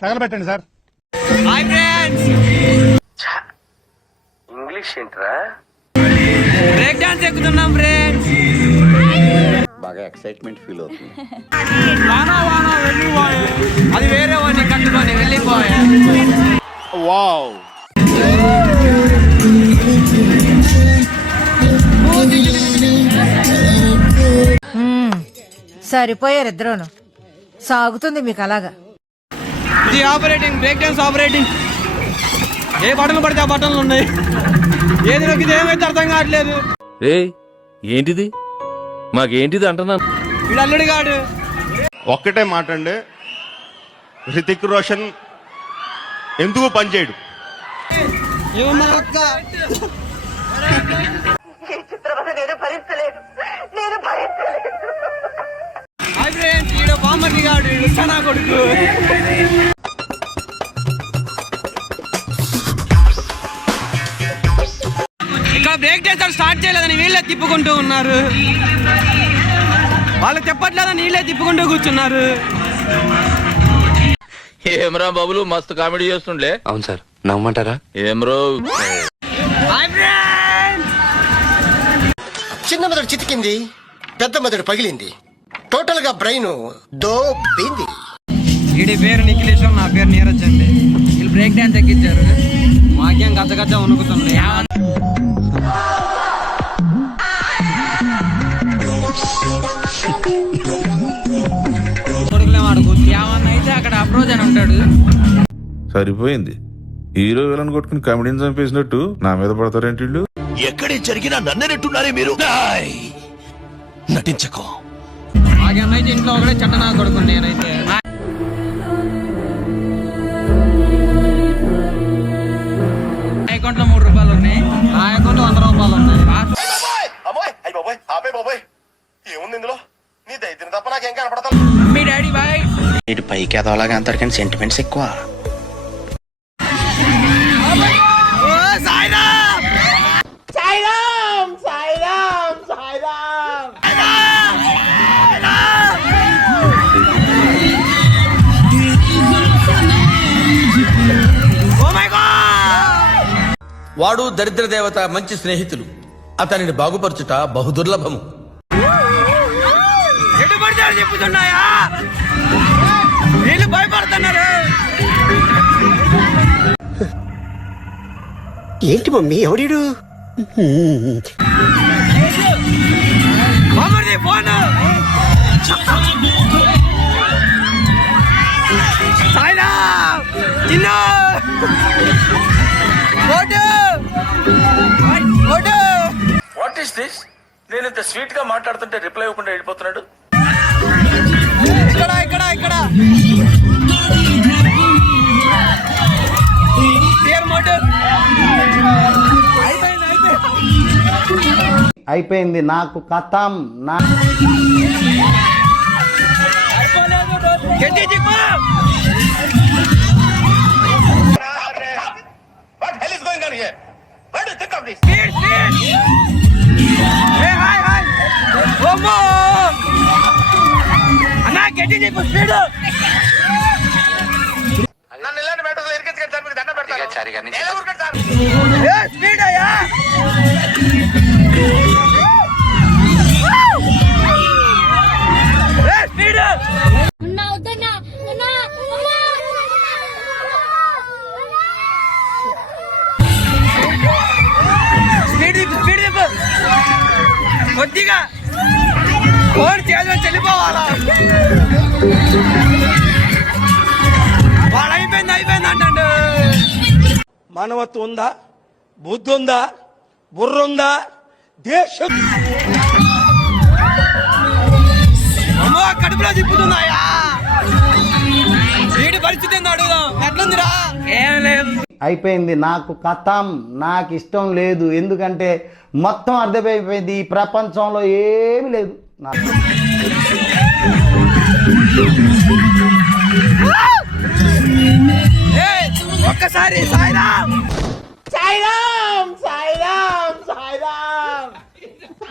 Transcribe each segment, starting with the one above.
తగలబెట్టండి sir. English ఏంట్రా? Break dance ఎక్కుతున్నాం friends. బాగా ఎక్సైట్మెంట్ ఫీల్ అవుతుంది. వానా వానా వెళ్ళిపోయే, అది వేరే వాడిని కట్టుకొని వెళ్ళిపోయా. వావ్. సరిపోయారు ఇద్దరును. సాగుతుంది మీకు అలాగా. ఇది ఆపరేటింగ్, బ్రేక్ డాన్స్ ఆపరేటింగ్. ఏ బటన్లు పడితే ఆ బటన్లు ఉన్నాయి. ఏది నొక్కితే ఏమైతే అర్థం కావట్లేదు. ఏంటిది మాకేంటిది అంటున్నాను. వీడు అల్లుడు గాడు. ఒక్కటే మాట అండి, హృతిక్ రోషన్ ఎందుకు పనిచేయడు? ఏమన్నా అక్క బామ్మది గాడు సనా కొడుకు. ఇక్కడ బ్రేక్ డాన్స్ స్టార్ట్ చేయలేదని వీళ్ళే తిప్పుకుంటూ ఉన్నారు. వాళ్ళు చెప్పట్లేదని వీళ్ళే తిప్పుకుంటూ కూర్చున్నారు. ఏమరా బాబులు మస్తు కామెడీ చేస్తుండే. అవును సార్, నమ్మంటారా? ఏమ్రో చిన్న మెదడు చితికింది, పెద్ద మెదడు పగిలింది, టోటల్ గా బ్రెయిన్ దోబింది. వీడి పేరు నిఖిలేశం, నా పేరు నీరజ్ అండి. వీళ్ళు బ్రేక్ డాన్స్ ఎక్కించారు. మాకేం గజ్జ గజ్జ వణుకుతుంది. ఏమన్నా అయితే అక్కడ అప్రోచ్ అని ఉంటాడు. సరిపోయింది. హీరో విలన్ కొట్టుకుని కమెడీని చంపేసినట్టు నా మీద పడతారేంటి వీళ్ళు? ఎక్కడే జరిగినా నన్నెట్టున్నారే మీరు. నటించకో. మాకేమైతే ఇంట్లో ఒకటే చట్టనా కొడుకుని నేనైతే. నా అకౌంట్ లో 3 రూపాయలు ఉన్నాయి, నా అకౌంట్ 100 రూపాయలు ఉన్నాయి. ఏముంది ఇందులో? నీ దైత్యం తప్ప నాకేం కనపడతా. మీ డాడీ బాయ్. ఇటు పైకి ఎదవలాగా అంటారు కానీ సెంటిమెంట్స్ ఎక్కువ. వాడు దరిద్ర దేవత మంచి స్నేహితులు. అతనిని బాగుపరచుట బహుదుర్లభము. చెప్పుతున్నాయా? వీళ్ళు భయపడుతున్నారు. ఏంటి మమ్మీ ఎవడీడు? Phone what is this? నేను ఇంత స్వీట్ గా మాట్లాడుతుంటే రిప్లై ఇవ్వకుండా వెళ్ళిపోతున్నాడు. ఇక్కడ ఇక్కడ ఇక్కడ అయిపోయింది నాకు కథం. నా అన్నా గట్టి చెప్పు స్పీడ్. స్పీడ్ అయ్యా. స్పీడ్ స్పీడ్ చెప్పు కొద్దిగా. ఫోన్ చేయాలని చెల్లిపోవాలా? వాడు అయిపోయింది అయిపోయింది అంటాడు. మానవత్వం ఉందా? బుద్ధి ఉందా? బుర్ర ఉందా? దేశం అమ్మో కడుపులో తిప్పుతున్నాయా? వీడి పరిస్థితి ఏందో అడుగుదాం. ఎట్లుందిరా? ఏం లేదు. అయిపోయింది నాకు కథం. నాకు ఇష్టం లేదు. ఎందుకంటే మొత్తం అర్థమైపోయింది. ఈ ప్రపంచంలో ఏమీ లేదు. ఒక్కసారి సాయిరామ్ సాయిరామ్ సాయిరామ్ సాయిరామ్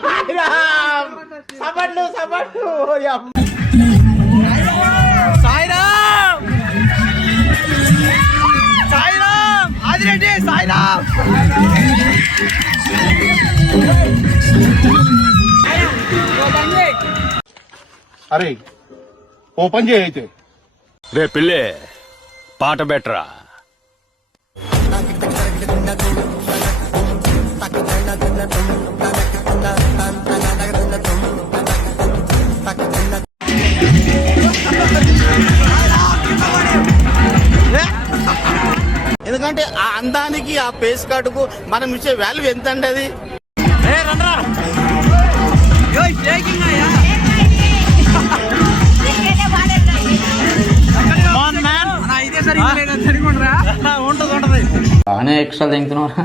సాయిరామ్ సబడ్లు సబడ్లు సాయిరామ్ అరే ఓపెన్ చేయి అయితే. రే పిల్లే పాట బెటరా. ఎందుకంటే ఆ అందానికి ఆ పేస్ కార్డుకు మనం ఇచ్చే వాల్యూ ఎంత అండి అది. బాగానే ఎక్స్ట్రా తింటున్నారా?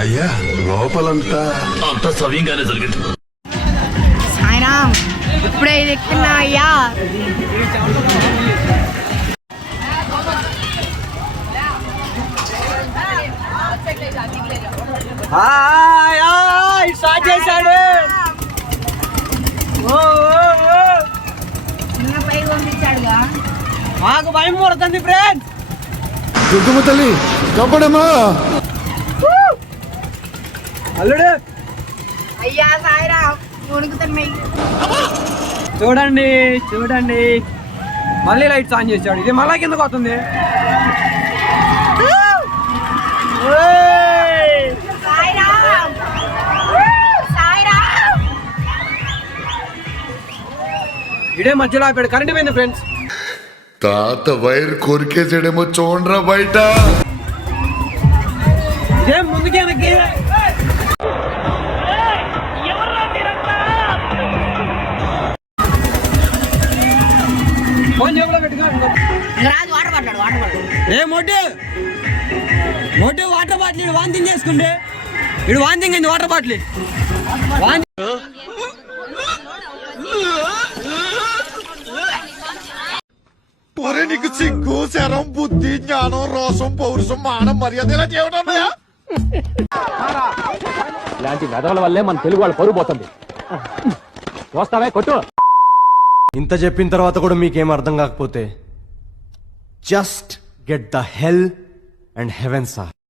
అయ్యా లోపలంతా అంత సవ్యంగానే జరిగింది. సాయిరామ్ ఇప్పుడే ఇది ఎక్కుతున్నా అయ్యా. స్టార్ట్ చేశాడు. పంపించాడుగా. మాకు భయం పడుతుంది ఫ్రెండ్స్. దుర్గమ్మ తల్లి కాపాడమ్మా. అల్లుడు అయ్యా సాయిరామ్ వణుకుతున్నాయి. చూడండి చూడండి, మళ్ళీ లైట్స్ ఆన్ చేశాడు. ఇది మళ్ళా కిందకు వస్తుంది. సాయిరామ్ సాయిరామ్. ఇడే మధ్యలో ఆపాడు. కరెంట్ పోయింది ఫ్రెండ్స్. తాత వైర్ కొరికేసాడేమో చూడరా బయట. ఇదేం ముందుకి వెనక్కి. ఫోన్ జేబులో పెట్టుకోండి. రాజు వాటర్ పడ్డాడు వాటర్ పడ్డాడు. ఏ మోటు వాటర్ బాటిల్ వాంతింగ్ చేసుకుంటే ఇడు వాంతింగ్ అయింది. వాటర్ బాటిల్ ఒరే నీకు సిగ్గు శరం బుద్ధి జ్ఞానం రోసం పౌరుషం మానం మర్యాద ఇలా చేయడం ఇలాంటి వెధవల వల్లే మన తెలుగు వాళ్ళు పరుగు పోతుంది. వస్తావే కొట్టు. ఇంత చెప్పిన తర్వాత కూడా మీకేం అర్థం కాకపోతే just get the hell and heaven sir.